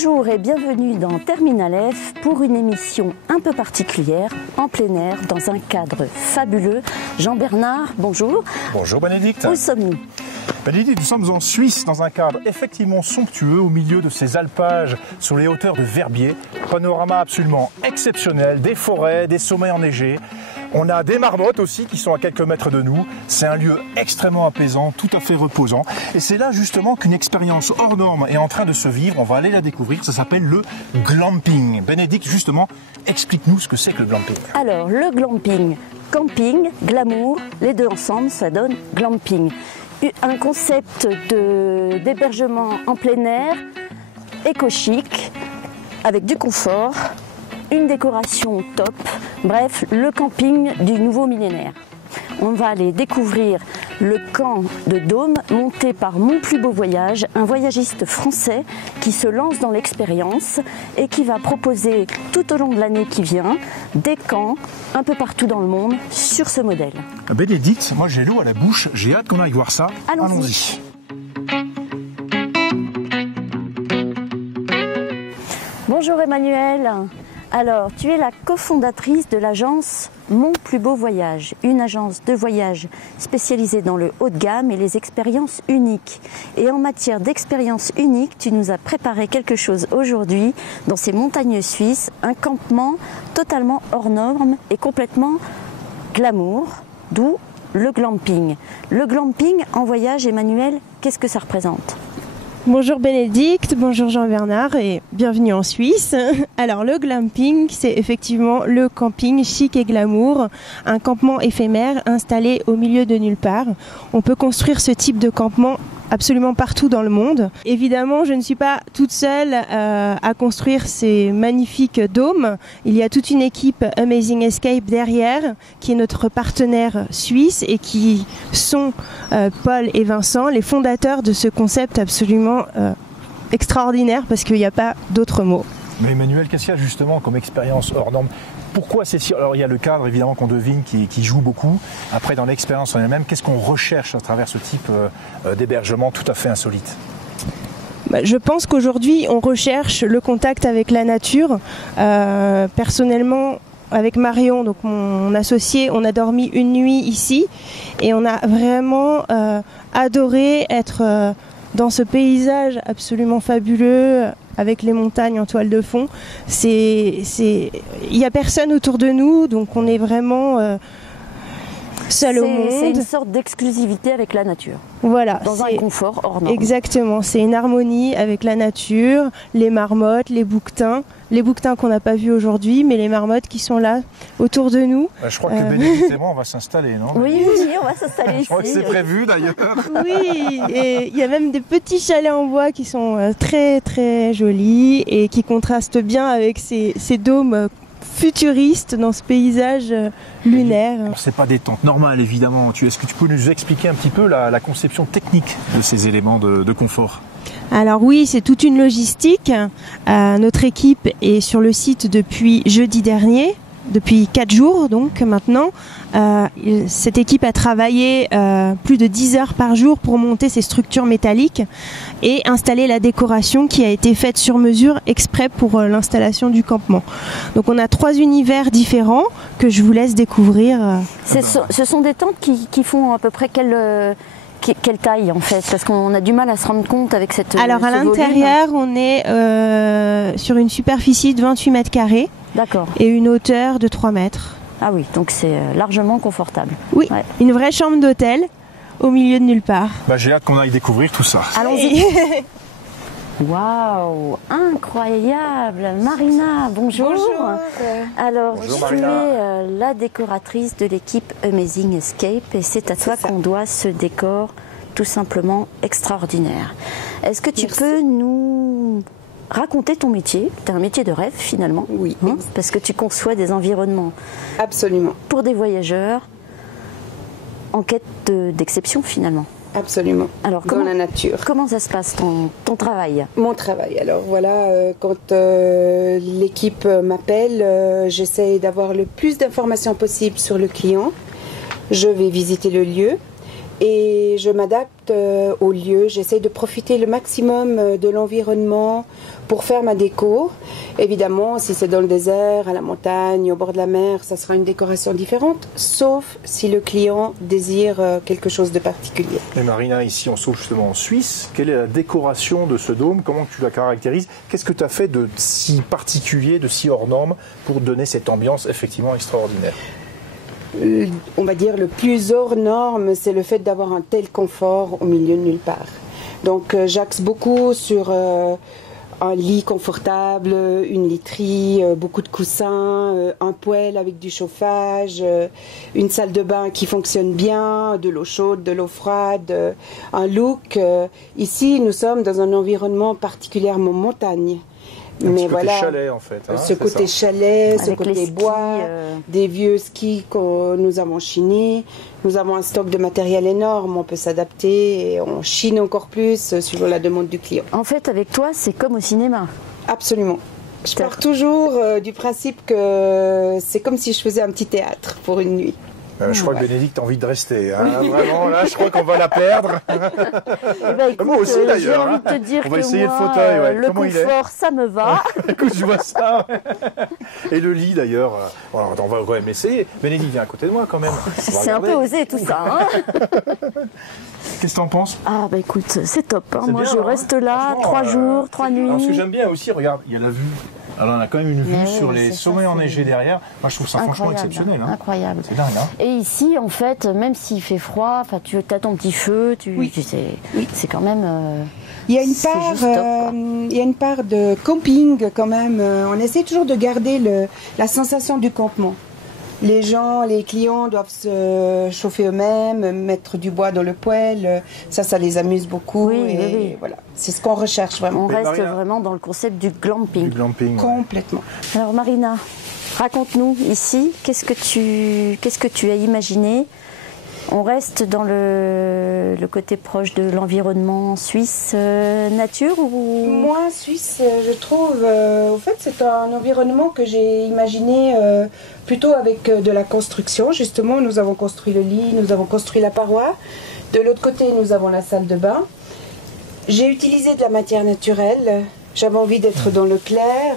Bonjour et bienvenue dans Terminal F pour une émission un peu particulière, en plein air, dans un cadre fabuleux. Jean-Bernard, bonjour. Bonjour Bénédicte. Où sommes-nous ? Bénédicte, nous sommes en Suisse, dans un cadre effectivement somptueux, au milieu de ces alpages, sur les hauteurs de Verbier. Panorama absolument exceptionnel, des forêts, des sommets enneigés. On a des marmottes aussi qui sont à quelques mètres de nous. C'est un lieu extrêmement apaisant, tout à fait reposant. Et c'est là justement qu'une expérience hors norme est en train de se vivre. On va aller la découvrir. Ça s'appelle le glamping. Bénédicte, justement, explique-nous ce que c'est que le glamping. Alors, le glamping, camping, glamour, les deux ensemble, ça donne glamping. Un concept d'hébergement en plein air, éco-chic, avec du confort, une décoration top, bref, le camping du nouveau millénaire. On va aller découvrir le camp de Dôme monté par Mon Plus Beau Voyage, un voyagiste français qui se lance dans l'expérience et qui va proposer tout au long de l'année qui vient des camps un peu partout dans le monde sur ce modèle. Bénédicte, moi j'ai l'eau à la bouche, j'ai hâte qu'on aille voir ça. Allons-y. Bonjour Emmanuel. Alors, tu es la cofondatrice de l'agence Mon Plus Beau Voyage, une agence de voyage spécialisée dans le haut de gamme et les expériences uniques. Et en matière d'expériences uniques, tu nous as préparé quelque chose aujourd'hui dans ces montagnes suisses, un campement totalement hors norme et complètement glamour, d'où le glamping. Le glamping en voyage, Emmanuel, qu'est-ce que ça représente ? Bonjour Bénédicte, bonjour Jean-Bernard et bienvenue en Suisse. Alors le glamping, c'est effectivement le camping chic et glamour, un campement éphémère installé au milieu de nulle part. On peut construire ce type de campement absolument partout dans le monde. Évidemment, je ne suis pas toute seule à construire ces magnifiques dômes. Il y a toute une équipe Amazing Escape derrière, qui est notre partenaire suisse et qui sont Paul et Vincent, les fondateurs de ce concept absolument extraordinaire, parce qu'il n'y a pas d'autre mot. Mais Emmanuel, qu'est-ce qu'il y a justement comme expérience hors norme ? Pourquoi c'est si... Alors il y a le cadre évidemment qu'on devine qui joue beaucoup. Après dans l'expérience en elle-même, qu'est-ce qu'on recherche à travers ce type d'hébergement tout à fait insolite ? Je pense qu'aujourd'hui on recherche le contact avec la nature. Personnellement, avec Marion, donc mon associé, on a dormi une nuit ici et on a vraiment adoré être dans ce paysage absolument fabuleux, avec les montagnes en toile de fond. Il y a personne autour de nous, donc on est vraiment seul au monde. C'est une sorte d'exclusivité avec la nature. Voilà. Dans un confort hors norme. Exactement, c'est une harmonie avec la nature, les marmottes, les bouquetins qu'on n'a pas vus aujourd'hui, mais les marmottes qui sont là autour de nous. Je crois que Bénédicte et moi, on va s'installer, non ? Oui, on va s'installer ici. Je crois que c'est prévu d'ailleurs. Oui, et il y a même des petits chalets en bois qui sont très très jolis et qui contrastent bien avec ces dômes futuristes dans ce paysage lunaire. C'est pas des tentes normales évidemment. Est-ce que tu peux nous expliquer un petit peu la conception technique de ces éléments de confort ? Alors oui, c'est toute une logistique. Notre équipe est sur le site depuis jeudi dernier, depuis 4 jours donc maintenant. Cette équipe a travaillé plus de 10 heures par jour pour monter ces structures métalliques et installer la décoration qui a été faite sur mesure exprès pour l'installation du campement. Donc on a 3 univers différents que je vous laisse découvrir. Ce sont des tentes qui font à peu près quelle taille en fait ? Parce qu'on a du mal à se rendre compte avec cette. Alors à l'intérieur, on est sur une superficie de 28 mètres carrés. D'accord. Et une hauteur de 3 mètres. Ah oui, donc c'est largement confortable. Oui, ouais. Une vraie chambre d'hôtel au milieu de nulle part. J'ai hâte qu'on aille découvrir tout ça. Allons-y. Waouh, incroyable. Marina, bonjour. Bonjour. Alors, bonjour, tu es la décoratrice de l'équipe Amazing Escape et c'est à toi qu'on doit ce décor tout simplement extraordinaire. Est-ce que tu peux nous raconter ton métier ? Tu as un métier de rêve finalement. Oui. Parce que tu conçois des environnements. Absolument. Pour des voyageurs en quête d'exception finalement. Absolument. Alors, dans la nature. Comment ça se passe ton travail ? Mon travail. Alors voilà, quand l'équipe m'appelle, j'essaie d'avoir le plus d'informations possible sur le client. Je vais visiter le lieu et je m'adapte au lieu. J'essaie de profiter le maximum de l'environnement pour faire ma déco. Évidemment, si c'est dans le désert, à la montagne, au bord de la mer, ça sera une décoration différente, sauf si le client désire quelque chose de particulier. Et Marina, ici on se trouve justement en Suisse. Quelle est la décoration de ce dôme? Comment tu la caractérises? Qu'est-ce que tu as fait de si particulier, de si hors norme pour donner cette ambiance effectivement extraordinaire? On va dire le plus hors norme, c'est le fait d'avoir un tel confort au milieu de nulle part. Donc j'axe beaucoup sur un lit confortable, une literie, beaucoup de coussins, un poêle avec du chauffage, une salle de bain qui fonctionne bien, de l'eau chaude, de l'eau froide, un look. Ici, nous sommes dans un environnement particulièrement montagne. Mais voilà, chalet en fait. Ce côté chalet, ce côté skis, bois, des vieux skis que nous avons chinés. Nous avons un stock de matériel énorme, on peut s'adapter et on chine encore plus suivant la demande du client. En fait, avec toi, c'est comme au cinéma. Absolument. Je pars toujours du principe que c'est comme si je faisais un petit théâtre pour une nuit. Je crois que Bénédicte a envie de rester. Hein. Vraiment, là, je crois qu'on va la perdre. Écoute, moi aussi, d'ailleurs. J'ai envie de te dire on va que essayer moi, le fauteuil. Ouais. Le Comment confort, ça me va. Écoute, je vois ça. Et le lit, d'ailleurs. Alors, on va quand même essayer. Bénédicte, viens à côté de moi, quand même. C'est un peu osé, tout ça. Hein. Qu'est-ce que t'en penses? Ah, bah écoute, c'est top. Hein. Moi, bien, je reste là 3 jours, 3 nuits. Alors, ce que j'aime bien aussi, regarde, il y a la vue. Alors on a quand même une vue sur les sommets enneigés derrière. Moi je trouve ça franchement exceptionnel. Hein. Incroyable. C'est dingue. Hein. Et ici en fait, même s'il fait froid, tu as ton petit feu, c'est quand même... Il y a une part de camping quand même. On essaie toujours de garder la sensation du campement. Les clients doivent se chauffer eux-mêmes, mettre du bois dans le poêle. Ça les amuse beaucoup. Oui. Voilà, c'est ce qu'on recherche vraiment. On reste vraiment dans le concept du glamping. Du glamping. Complètement. Ouais. Alors Marina, raconte-nous ici, qu'est-ce que tu as imaginé? On reste dans le côté proche de l'environnement suisse nature ou... Moi, Suisse, je trouve, au fait, c'est un environnement que j'ai imaginé plutôt avec de la construction. Justement, nous avons construit le lit, nous avons construit la paroi. De l'autre côté, nous avons la salle de bain. J'ai utilisé de la matière naturelle. J'avais envie d'être dans le clair,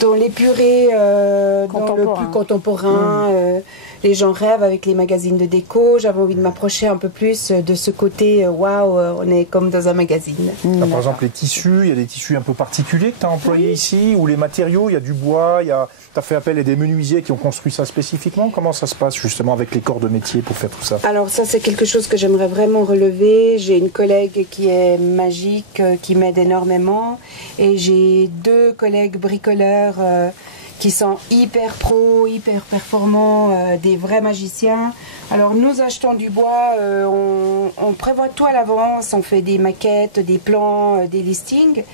dans l'épuré, dans le plus contemporain. Les gens rêvent avec les magazines de déco. J'avais envie de m'approcher un peu plus de ce côté waouh, on est comme dans un magazine. Par exemple, les tissus, il y a des tissus un peu particuliers que tu as employés ici, ou les matériaux, il y a du bois, tu as fait appel à des menuisiers qui ont construit ça spécifiquement. Comment ça se passe justement avec les corps de métier pour faire tout ça? Alors ça, c'est quelque chose que j'aimerais vraiment relever. J'ai une collègue qui est magique, qui m'aide énormément, et j'ai 2 collègues bricoleurs qui sont hyper pros, hyper performants, des vrais magiciens. Alors nous achetons du bois, on prévoit tout à l'avance, on fait des maquettes, des plans, des listings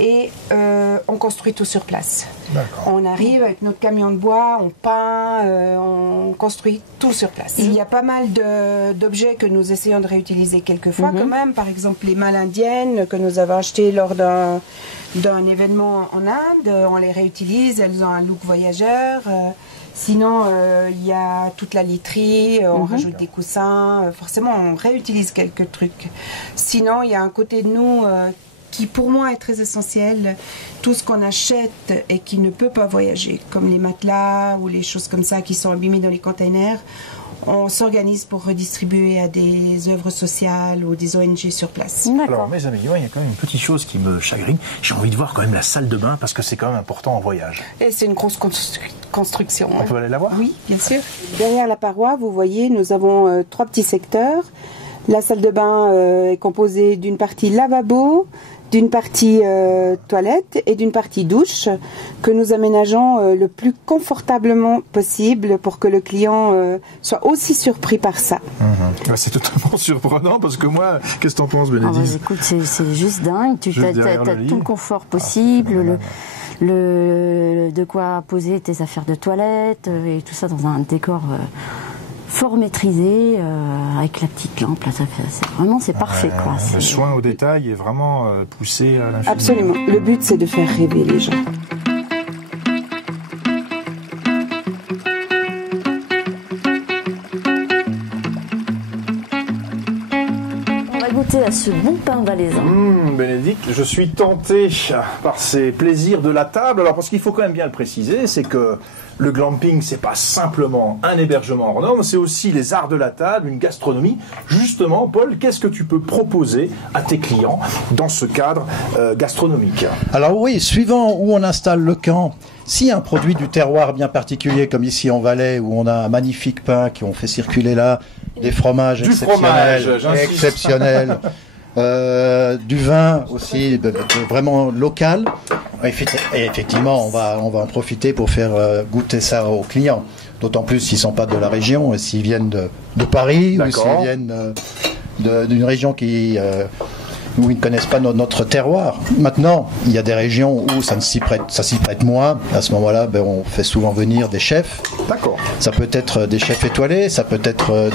et on construit tout sur place. On arrive avec notre camion de bois, on peint, on construit tout sur place. Il y a pas mal d'objets que nous essayons de réutiliser quelquefois quand même, par exemple les malles indiennes que nous avons achetées lors d'un événement en Inde, on les réutilise, elles ont un look voyageur. Sinon, il y a toute la literie, on rajoute des coussins, forcément on réutilise quelques trucs. Sinon, il y a un côté de nous qui pour moi est très essentiel, tout ce qu'on achète et qui ne peut pas voyager, comme les matelas ou les choses comme ça qui sont abîmées dans les containers. On s'organise pour redistribuer à des œuvres sociales ou des ONG sur place. Alors mes amis, il y a quand même une petite chose qui me chagrine. J'ai envie de voir quand même la salle de bain parce que c'est quand même important en voyage. Et c'est une grosse construction. On peut aller la voir? Oui, bien sûr. Derrière la paroi, vous voyez, nous avons 3 petits secteurs. La salle de bain est composée d'une partie lavabo, d'une partie toilette et d'une partie douche que nous aménageons le plus confortablement possible pour que le client soit aussi surpris par ça. C'est totalement surprenant parce que moi, qu'est-ce que t'en penses, Bénédicte? Écoute, c'est juste dingue. Tu as tout le confort possible, de quoi poser tes affaires de toilette et tout ça dans un décor fort maîtrisé, avec la petite lampe, là, c'est parfait. Quoi. Le soin au détail est vraiment poussé à l'infini. Absolument. Le but, c'est de faire rêver les gens. à ce bon pain valaisan. Bénédicte, je suis tenté par ces plaisirs de la table. Alors, parce qu'il faut quand même bien le préciser, c'est que le glamping, c'est pas simplement un hébergement hors norme, c'est aussi les arts de la table, une gastronomie. Justement, Paul, qu'est-ce que tu peux proposer à tes clients dans ce cadre gastronomique? Alors oui, suivant où on installe le camp, si un produit du terroir bien particulier, comme ici en Valais, où on a un magnifique pain qu'on fait circuler là, des fromages exceptionnels, du vin aussi vraiment local. Et effectivement, on va en profiter pour faire goûter ça aux clients. D'autant plus s'ils ne sont pas de la région, et s'ils viennent de Paris ou s'ils viennent d'une région où ils ne connaissent pas notre terroir. Maintenant, il y a des régions où ça s'y prête moins. À ce moment-là, on fait souvent venir des chefs. D'accord. Ça peut être des chefs étoilés, ça peut être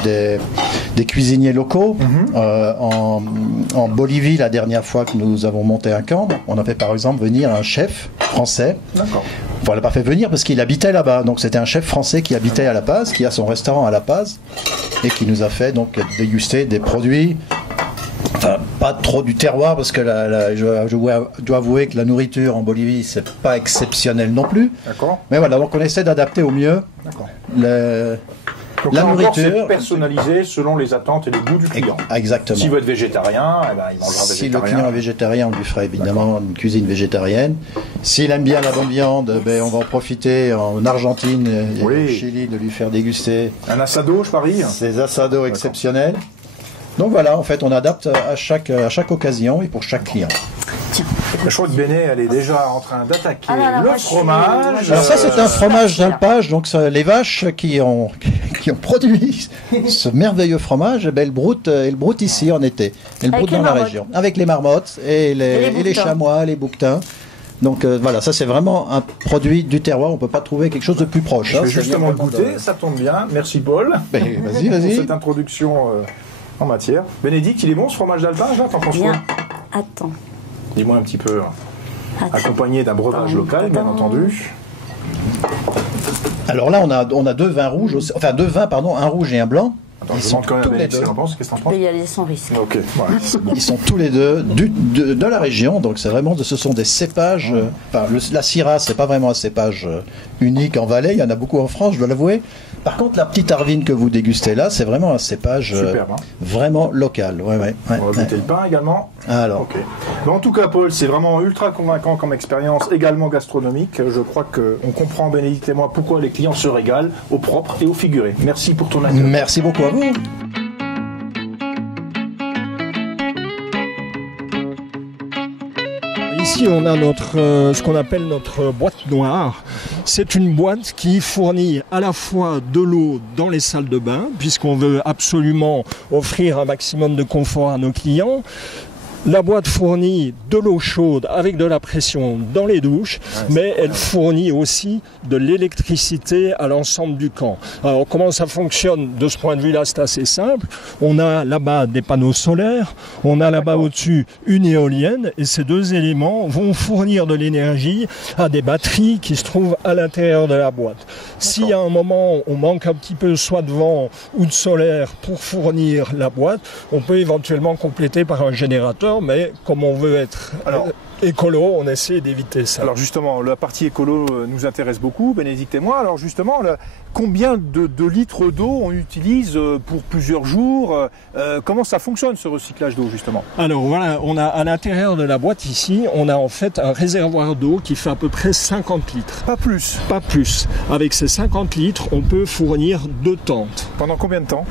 des cuisiniers locaux. En Bolivie, la dernière fois que nous avons monté un camp, on a fait par exemple venir un chef français. D'accord. On ne l'a pas fait venir parce qu'il habitait là-bas. Donc c'était un chef français qui habitait à La Paz, qui a son restaurant à La Paz et qui nous a fait donc déguster des produits. Enfin, pas trop du terroir parce que je dois avouer que la nourriture en Bolivie c'est pas exceptionnel non plus. D'accord. Mais voilà, donc on essaie d'adapter au mieux donc la nourriture. C'est nourriture personnalisé selon les attentes et les goûts du client. Exactement. S'il veut être végétarien, il mangera végétarien. Si le client est végétarien, on lui fera évidemment une cuisine végétarienne. S'il aime bien la bonne viande, on va en profiter en Argentine et au Chili de lui faire déguster un asado, je parie. Ces asados exceptionnels. Donc voilà, en fait, on adapte à chaque occasion et pour chaque client. Tiens. Je crois que Béné, elle est déjà en train d'attaquer le fromage. Alors ça, c'est un fromage d'alpage. Donc les vaches qui ont produit ce merveilleux fromage, elles broutent ici en été. Elles broutent dans la région. Avec les marmottes et les chamois, les bouquetins. Donc voilà, ça c'est vraiment un produit du terroir, on ne peut pas trouver quelque chose de plus proche. Je vais justement le goûter, ça tombe bien. Merci Paul. Vas-y. Pour cette introduction en matière. Bénédicte, il est bon ce fromage d'alpage là, t'en penses quoi? Attends. Dis-moi un petit peu. Accompagné d'un breuvage local, bien entendu. Alors là, on a deux vins rouges, un rouge et un blanc. Attends, je demande quand même à Bénédicte, qu'est-ce que t'en penses? Il y aller sans risque. Ok, voilà. Ils sont tous les deux de la région, donc ce sont des cépages. La Syrah, c'est pas vraiment un cépage unique en Valais, il y en a beaucoup en France, je dois l'avouer. Par contre, la petite Arvine que vous dégustez là, c'est vraiment un cépage vraiment local. On va goûter le pain également. Alors. Okay. En tout cas, Paul, c'est vraiment ultra convaincant comme expérience, également gastronomique. Je crois qu'on comprend, Bénédicte et moi, pourquoi les clients se régalent au propre et au figuré. Merci pour ton accueil. Merci beaucoup à vous. Ici, on a ce qu'on appelle notre boîte noire. C'est une boîte qui fournit à la fois de l'eau dans les salles de bain, puisqu'on veut absolument offrir un maximum de confort à nos clients. La boîte fournit de l'eau chaude avec de la pression dans les douches, mais elle fournit aussi de l'électricité à l'ensemble du camp. Alors comment ça fonctionne de ce point de vue-là? C'est assez simple. On a là-bas des panneaux solaires, on a là-bas au-dessus une éolienne, et ces deux éléments vont fournir de l'énergie à des batteries qui se trouvent à l'intérieur de la boîte. Si à un moment on manque un petit peu soit de vent ou de solaire pour fournir la boîte, on peut éventuellement compléter par un générateur, mais comme on veut être écolo, on essaie d'éviter ça. Alors justement, la partie écolo nous intéresse beaucoup, Bénédicte et moi. Alors justement, combien de litres d'eau on utilise pour plusieurs jours? Comment ça fonctionne ce recyclage d'eau justement? Alors voilà, on a à l'intérieur de la boîte ici, on a en fait un réservoir d'eau qui fait à peu près 50 litres. Pas plus? Pas plus. Avec ces 50 litres, on peut fournir 2 tentes. Pendant combien de temps?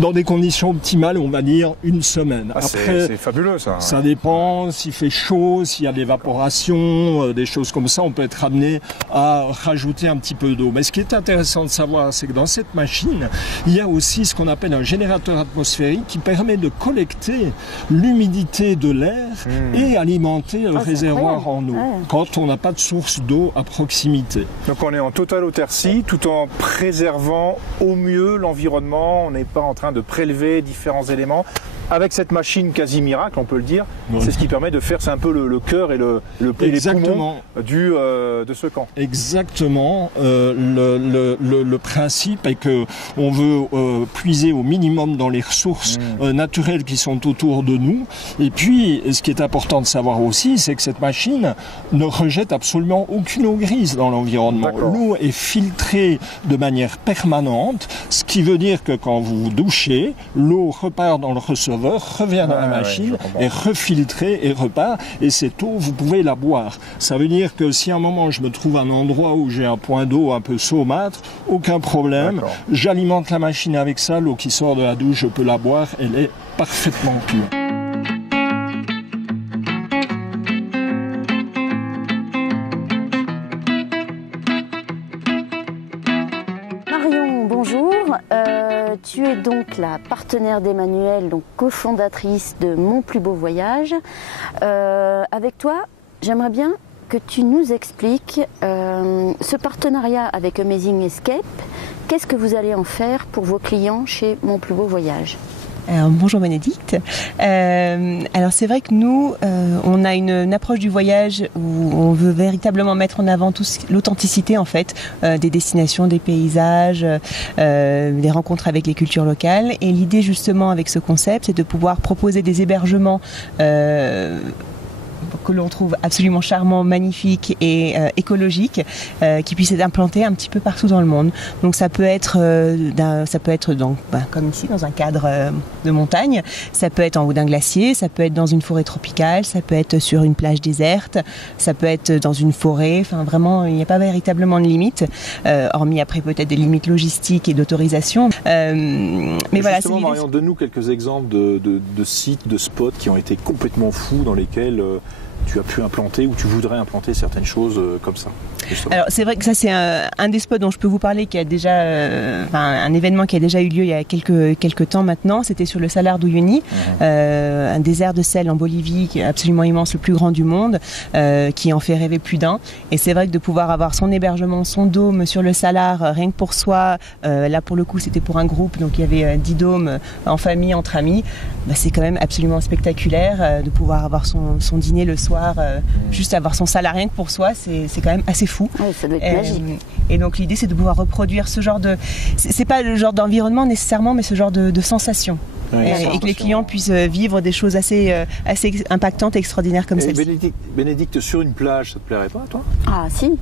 Dans des conditions optimales, on va dire une semaine. Après, c'est fabuleux ça. Ça dépend s'il fait chaud, s'il y a de l'évaporation, des choses comme ça, on peut être amené à rajouter un petit peu d'eau. Mais ce qui est intéressant de savoir, c'est que dans cette machine, il y a aussi ce qu'on appelle un générateur atmosphérique qui permet de collecter l'humidité de l'air et alimenter le réservoir en eau quand on n'a pas de source d'eau à proximité. Donc on est en totale autarcie tout en préservant au mieux l'environnement, on n'est pas en train de prélever différents éléments. avec cette machine quasi miracle, on peut le dire, c'est ce qui permet de faire, c'est un peu le cœur et les poumons de ce camp. Exactement. Le principe est que on veut puiser au minimum dans les ressources naturelles qui sont autour de nous. Et puis, ce qui est important de savoir aussi, c'est que cette machine ne rejette absolument aucune eau grise dans l'environnement. L'eau est filtrée de manière permanente, ce qui veut dire que quand vous vous douchez, l'eau repart dans le receveur, revient dans la machine, est refiltrée et repart. Et cette eau, vous pouvez la boire. Ça veut dire que si à un moment je me trouve à un endroit où j'ai un point d'eau un peu saumâtre, aucun problème. J'alimente la machine avec ça, l'eau qui sort de la douche, je peux la boire, elle est parfaitement pure. Marion, bonjour. Tu es donc la partenaire d'Emmanuel, donc cofondatrice de Mon Plus Beau Voyage. Avec toi, j'aimerais bien que tu nous expliques ce partenariat avec Amazing Escape. Qu'est-ce que vous allez en faire pour vos clients chez Mon Plus Beau Voyage? Alors, bonjour Bénédicte. Alors c'est vrai que nous, on a une approche du voyage où on veut véritablement mettre en avant l'authenticité en fait des destinations, des paysages, des rencontres avec les cultures locales. Et l'idée justement avec ce concept, c'est de pouvoir proposer des hébergements que l'on trouve absolument charmant, magnifique et écologique, qui puisse être implanté un petit peu partout dans le monde. Donc ça peut être donc, comme ici dans un cadre de montagne, ça peut être en haut d'un glacier, ça peut être dans une forêt tropicale, ça peut être sur une plage déserte, ça peut être dans une forêt. Enfin vraiment, il n'y a pas véritablement de limite, hormis après peut-être des limites logistiques et d'autorisation. Mais voilà. Justement, Marion, donne-nous quelques exemples de sites, de spots qui ont été complètement fous dans lesquels tu as pu implanter ou tu voudrais implanter certaines choses comme ça. Justement. Alors c'est vrai que ça c'est un des spots dont je peux vous parler qui a déjà un événement qui a déjà eu lieu il y a quelques temps maintenant. C'était sur le Salar d'Uyuni, un désert de sel en Bolivie qui est absolument immense, le plus grand du monde, qui en fait rêver plus d'un. Et c'est vrai que de pouvoir avoir son hébergement, son dôme sur le Salar, rien que pour soi, là pour le coup c'était pour un groupe, donc il y avait 10 dômes en famille, entre amis, c'est quand même absolument spectaculaire de pouvoir avoir son dîner le soir, juste avoir son Salar rien que pour soi, c'est quand même assez fou. Oui, ça doit être magique. Et donc l'idée c'est de pouvoir reproduire ce genre de... C'est pas le genre d'environnement nécessairement, mais ce genre de sensation. Oui, et que les clients puissent vivre des choses assez impactantes et extraordinaires comme celle-ci. Bénédicte, sur une plage, ça te plairait pas, toi? Ah si.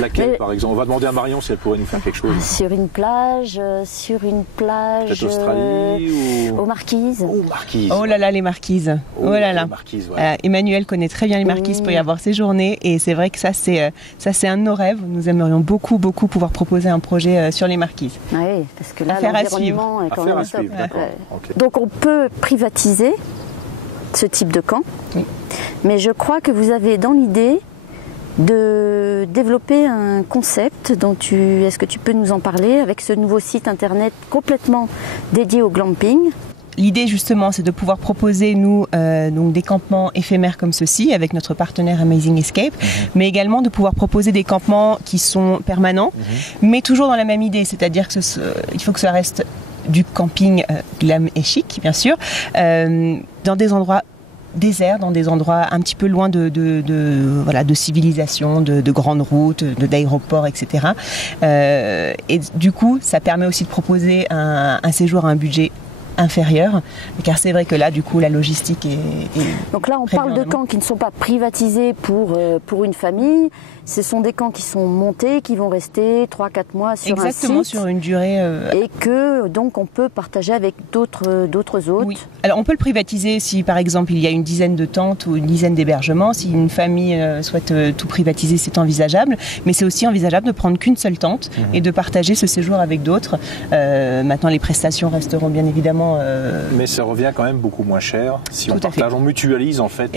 Laquelle, par exemple? On va demander à Marion si elle pourrait nous faire quelque chose. Sur une plage... Peut-être Australie ou... Aux Marquises. Aux Marquises. Oh là là, les Marquises. Oh là là. Marquises, ouais. Emmanuel connaît très bien les Marquises pour y avoir séjourné, et c'est vrai que ça c'est un de nos rêves. Nous aimerions beaucoup pouvoir proposer un projet sur les Marquises. Oui, parce que là l'environnement est quand même top. Okay. Donc on peut privatiser ce type de camp, mais je crois que vous avez dans l'idée de développer un concept est-ce que tu peux nous en parler avec ce nouveau site internet complètement dédié au glamping? L'idée justement, c'est de pouvoir proposer nous donc des campements éphémères comme ceci avec notre partenaire Amazing Escape, mais également de pouvoir proposer des campements qui sont permanents, mais toujours dans la même idée, c'est-à-dire que il faut que ça reste du camping glam et chic, bien sûr, dans des endroits déserts, dans des endroits un petit peu loin de civilisation, de grandes routes, d'aéroports, etc. Et du coup, ça permet aussi de proposer un séjour à un budget inférieur, car c'est vrai que là du coup la logistique est donc là on parle de camps qui ne sont pas privatisés pour une famille, ce sont des camps qui sont montés, qui vont rester 3-4 mois sur un site. Exactement, sur une durée et que donc on peut partager avec d'autres hôtes. Oui. Alors on peut le privatiser si par exemple il y a une dizaine de tentes ou une dizaine d'hébergements. Si une famille souhaite tout privatiser, c'est envisageable, mais c'est aussi envisageable de prendre qu'une seule tente et de partager ce séjour avec d'autres. Maintenant les prestations resteront bien évidemment mais ça revient quand même beaucoup moins cher si on partage, on mutualise en fait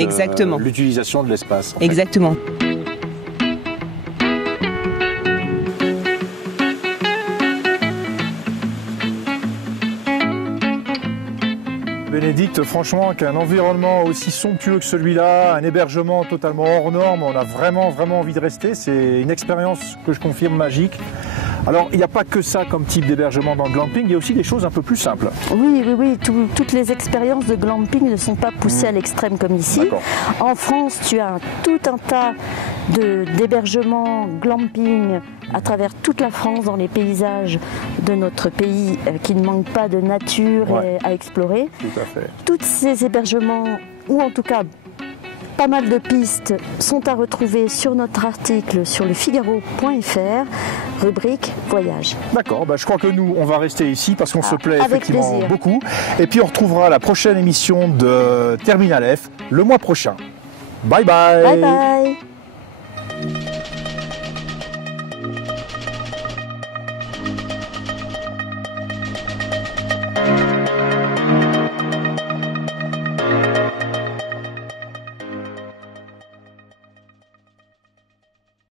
l'utilisation de l'espace. Exactement. Bénédicte, franchement, qu'un environnement aussi somptueux que celui-là, un hébergement totalement hors norme, on a vraiment envie de rester. C'est une expérience que je confirme magique. Alors, il n'y a pas que ça comme type d'hébergement dans le glamping, il y a aussi des choses un peu plus simples. Oui. Toutes les expériences de glamping ne sont pas poussées à l'extrême comme ici. En France, tu as tout un tas d'hébergements glamping à travers toute la France, dans les paysages de notre pays qui ne manquent pas de nature à explorer. Tout à fait. Tous ces hébergements, ou en tout cas pas mal de pistes, sont à retrouver sur notre article sur lefigaro.fr, rubrique voyage. D'accord, je crois que nous, on va rester ici parce qu'on se plaît avec effectivement plaisir. beaucoup. Et puis on retrouvera la prochaine émission de Terminal F le mois prochain. Bye bye. Bye bye.